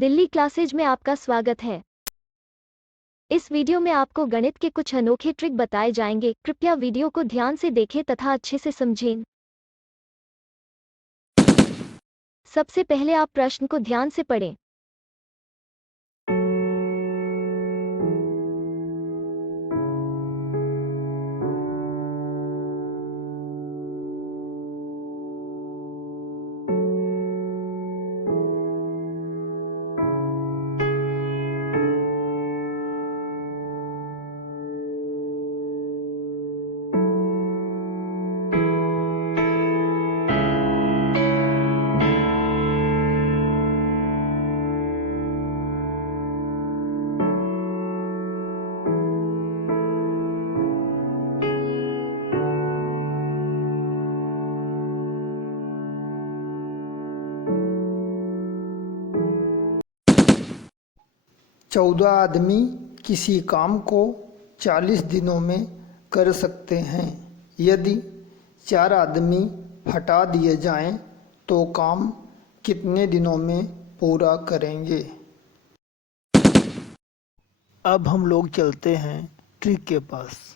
Delhi classes में आपका स्वागत है। इस वीडियो में आपको गणित के कुछ अनोखे ट्रिक बताए जाएंगे। कृपया वीडियो को ध्यान से देखें तथा अच्छे से समझें। सबसे पहले आप प्रश्न को ध्यान से पढ़ें। चौदह आदमी किसी काम को 40 दिनों में कर सकते हैं। यदि 4 आदमी हटा दिए जाएं तो काम कितने दिनों में पूरा करेंगे। अब हम लोग चलते हैं ट्रिक के पास।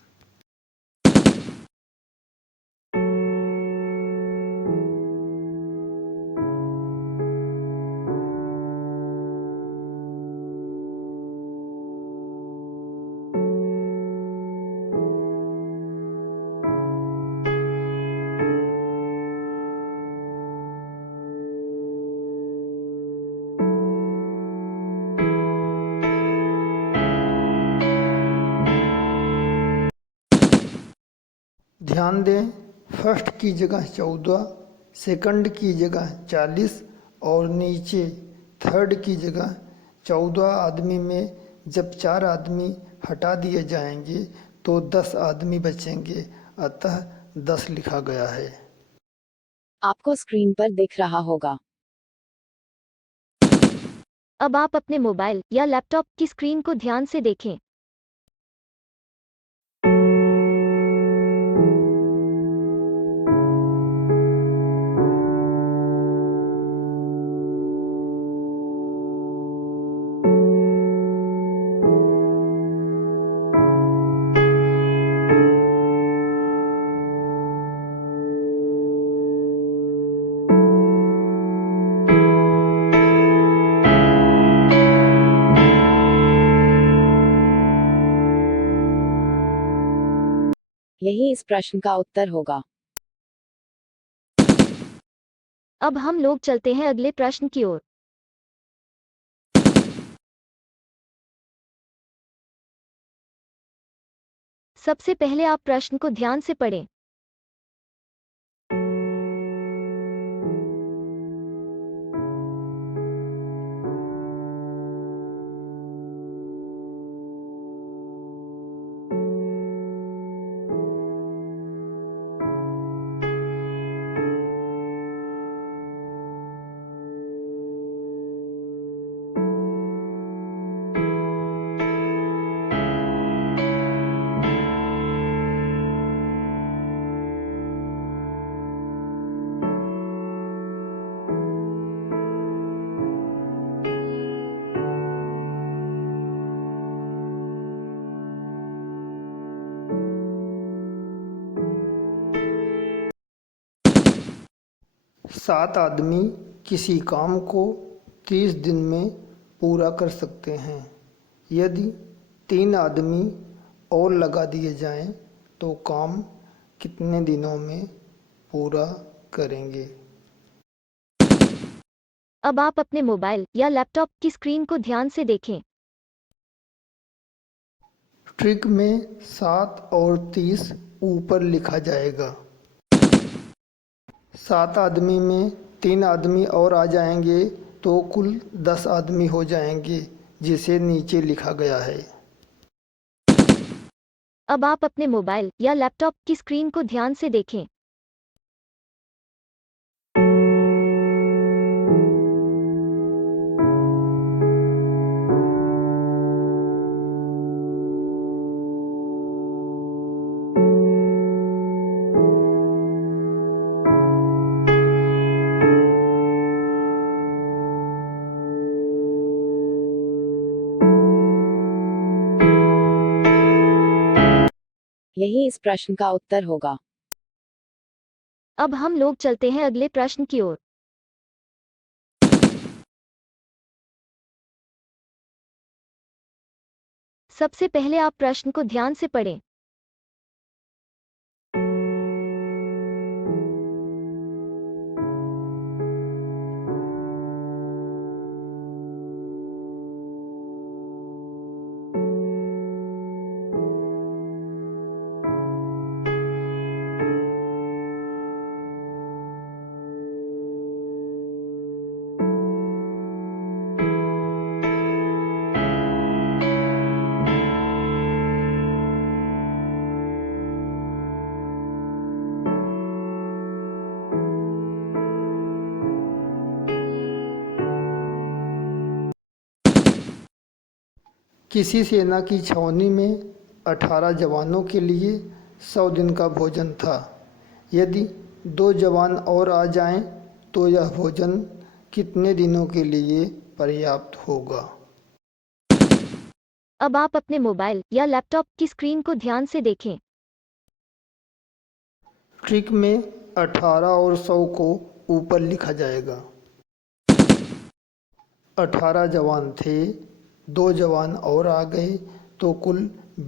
ध्यान दें, फर्स्ट की जगह 14, सेकंड की जगह 40 और नीचे थर्ड की जगह 14 आदमी में जब 4 आदमी हटा दिए जाएंगे तो 10 आदमी बचेंगे, अतः 10 लिखा गया है। आपको स्क्रीन पर दिख रहा होगा। अब आप अपने मोबाइल या लैपटॉप की स्क्रीन को ध्यान से देखें। यही इस प्रश्न का उत्तर होगा। अब हम लोग चलते हैं अगले प्रश्न की ओर। सबसे पहले आप प्रश्न को ध्यान से पढ़ें। सात आदमी किसी काम को 30 दिन में पूरा कर सकते हैं। यदि 3 आदमी और लगा दिए जाएं तो काम कितने दिनों में पूरा करेंगे। अब आप अपने मोबाइल या लैपटॉप की स्क्रीन को ध्यान से देखें। ट्रिक में 7 और 30 ऊपर लिखा जाएगा। 7 आदमी में 3 आदमी और आ जाएंगे तो कुल 10 आदमी हो जाएंगे, जिसे नीचे लिखा गया है। अब आप अपने मोबाइल या लैपटॉप की स्क्रीन को ध्यान से देखें। यही इस प्रश्न का उत्तर होगा। अब हम लोग चलते हैं अगले प्रश्न की ओर। सबसे पहले आप प्रश्न को ध्यान से पढ़ें। किसी सेना की छावनी में 18 जवानों के लिए 100 दिन का भोजन था। यदि 2 जवान और आ जाएं तो यह भोजन कितने दिनों के लिए पर्याप्त होगा? अब आप अपने मोबाइल या लैपटॉप की स्क्रीन को ध्यान से देखें। ट्रिक में 18 और 100 को ऊपर लिखा जाएगा। 18 जवान थे, 2 जवान और आ गए तो कुल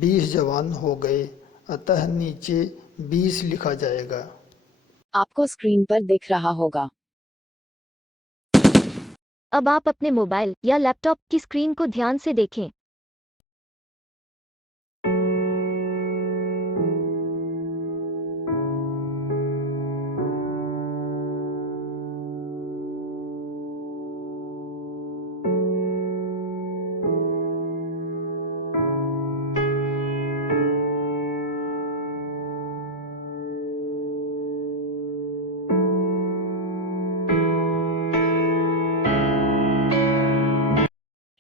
20 जवान हो गए, अतः नीचे 20 लिखा जाएगा। आपको स्क्रीन पर दिख रहा होगा। अब आप अपने मोबाइल या लैपटॉप की स्क्रीन को ध्यान से देखें।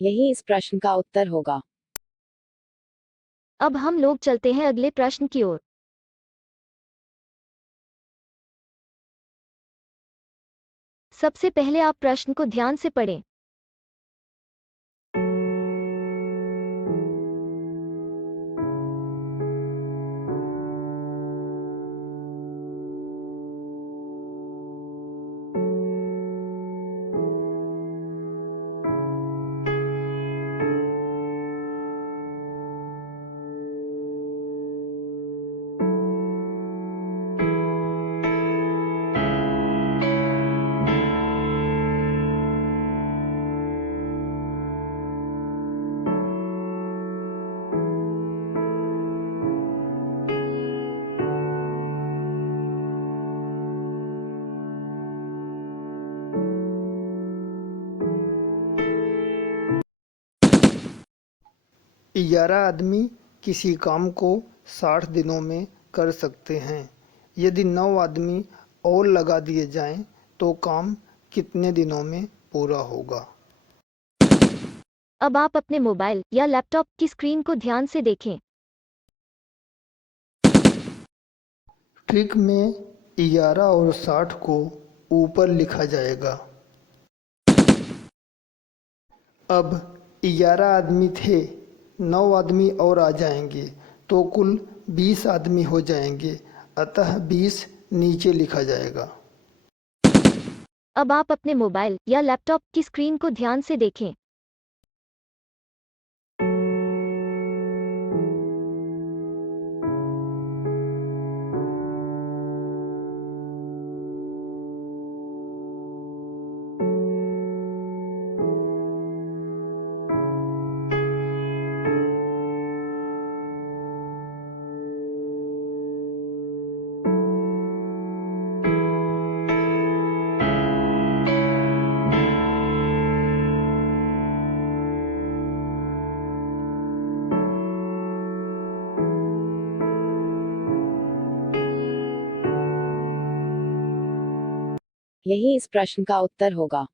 यही इस प्रश्न का उत्तर होगा। अब हम लोग चलते हैं अगले प्रश्न की ओर। सबसे पहले आप प्रश्न को ध्यान से पढ़ें। ग्यारह आदमी किसी काम को 60 दिनों में कर सकते हैं। यदि 9 आदमी और लगा दिए जाएं तो काम कितने दिनों में पूरा होगा? अब आप अपने मोबाइल या लैपटॉप की स्क्रीन को ध्यान से देखें। ट्रिक में 11 और 60 को ऊपर लिखा जाएगा। अब 11 आदमी थे, 9 आदमी और आ जाएंगे तो कुल 20 आदमी हो जाएंगे, अतः 20 नीचे लिखा जाएगा। अब आप अपने मोबाइल या लैपटॉप की स्क्रीन को ध्यान से देखें। यही इस प्रश्न का उत्तर होगा।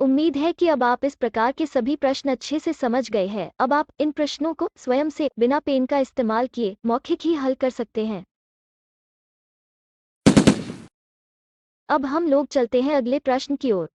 उम्मीद है कि अब आप इस प्रकार के सभी प्रश्न अच्छे से समझ गए हैं। अब आप इन प्रश्नों को स्वयं से बिना पेन का इस्तेमाल किए मौखिक ही हल कर सकते हैं। अब हम लोग चलते हैं अगले प्रश्न की ओर।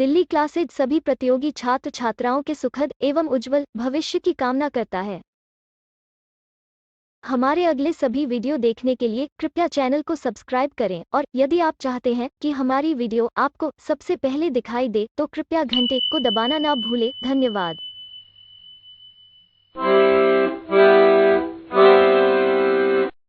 दिल्ली क्लासेज सभी प्रतियोगी छात्र छात्राओं के सुखद एवं उज्जवल भविष्य की कामना करता है। हमारे अगले सभी वीडियो देखने के लिए कृपया चैनल को सब्सक्राइब करें और यदि आप चाहते हैं कि हमारी वीडियो आपको सबसे पहले दिखाई दे तो कृपया घंटे को दबाना ना भूलें। धन्यवाद।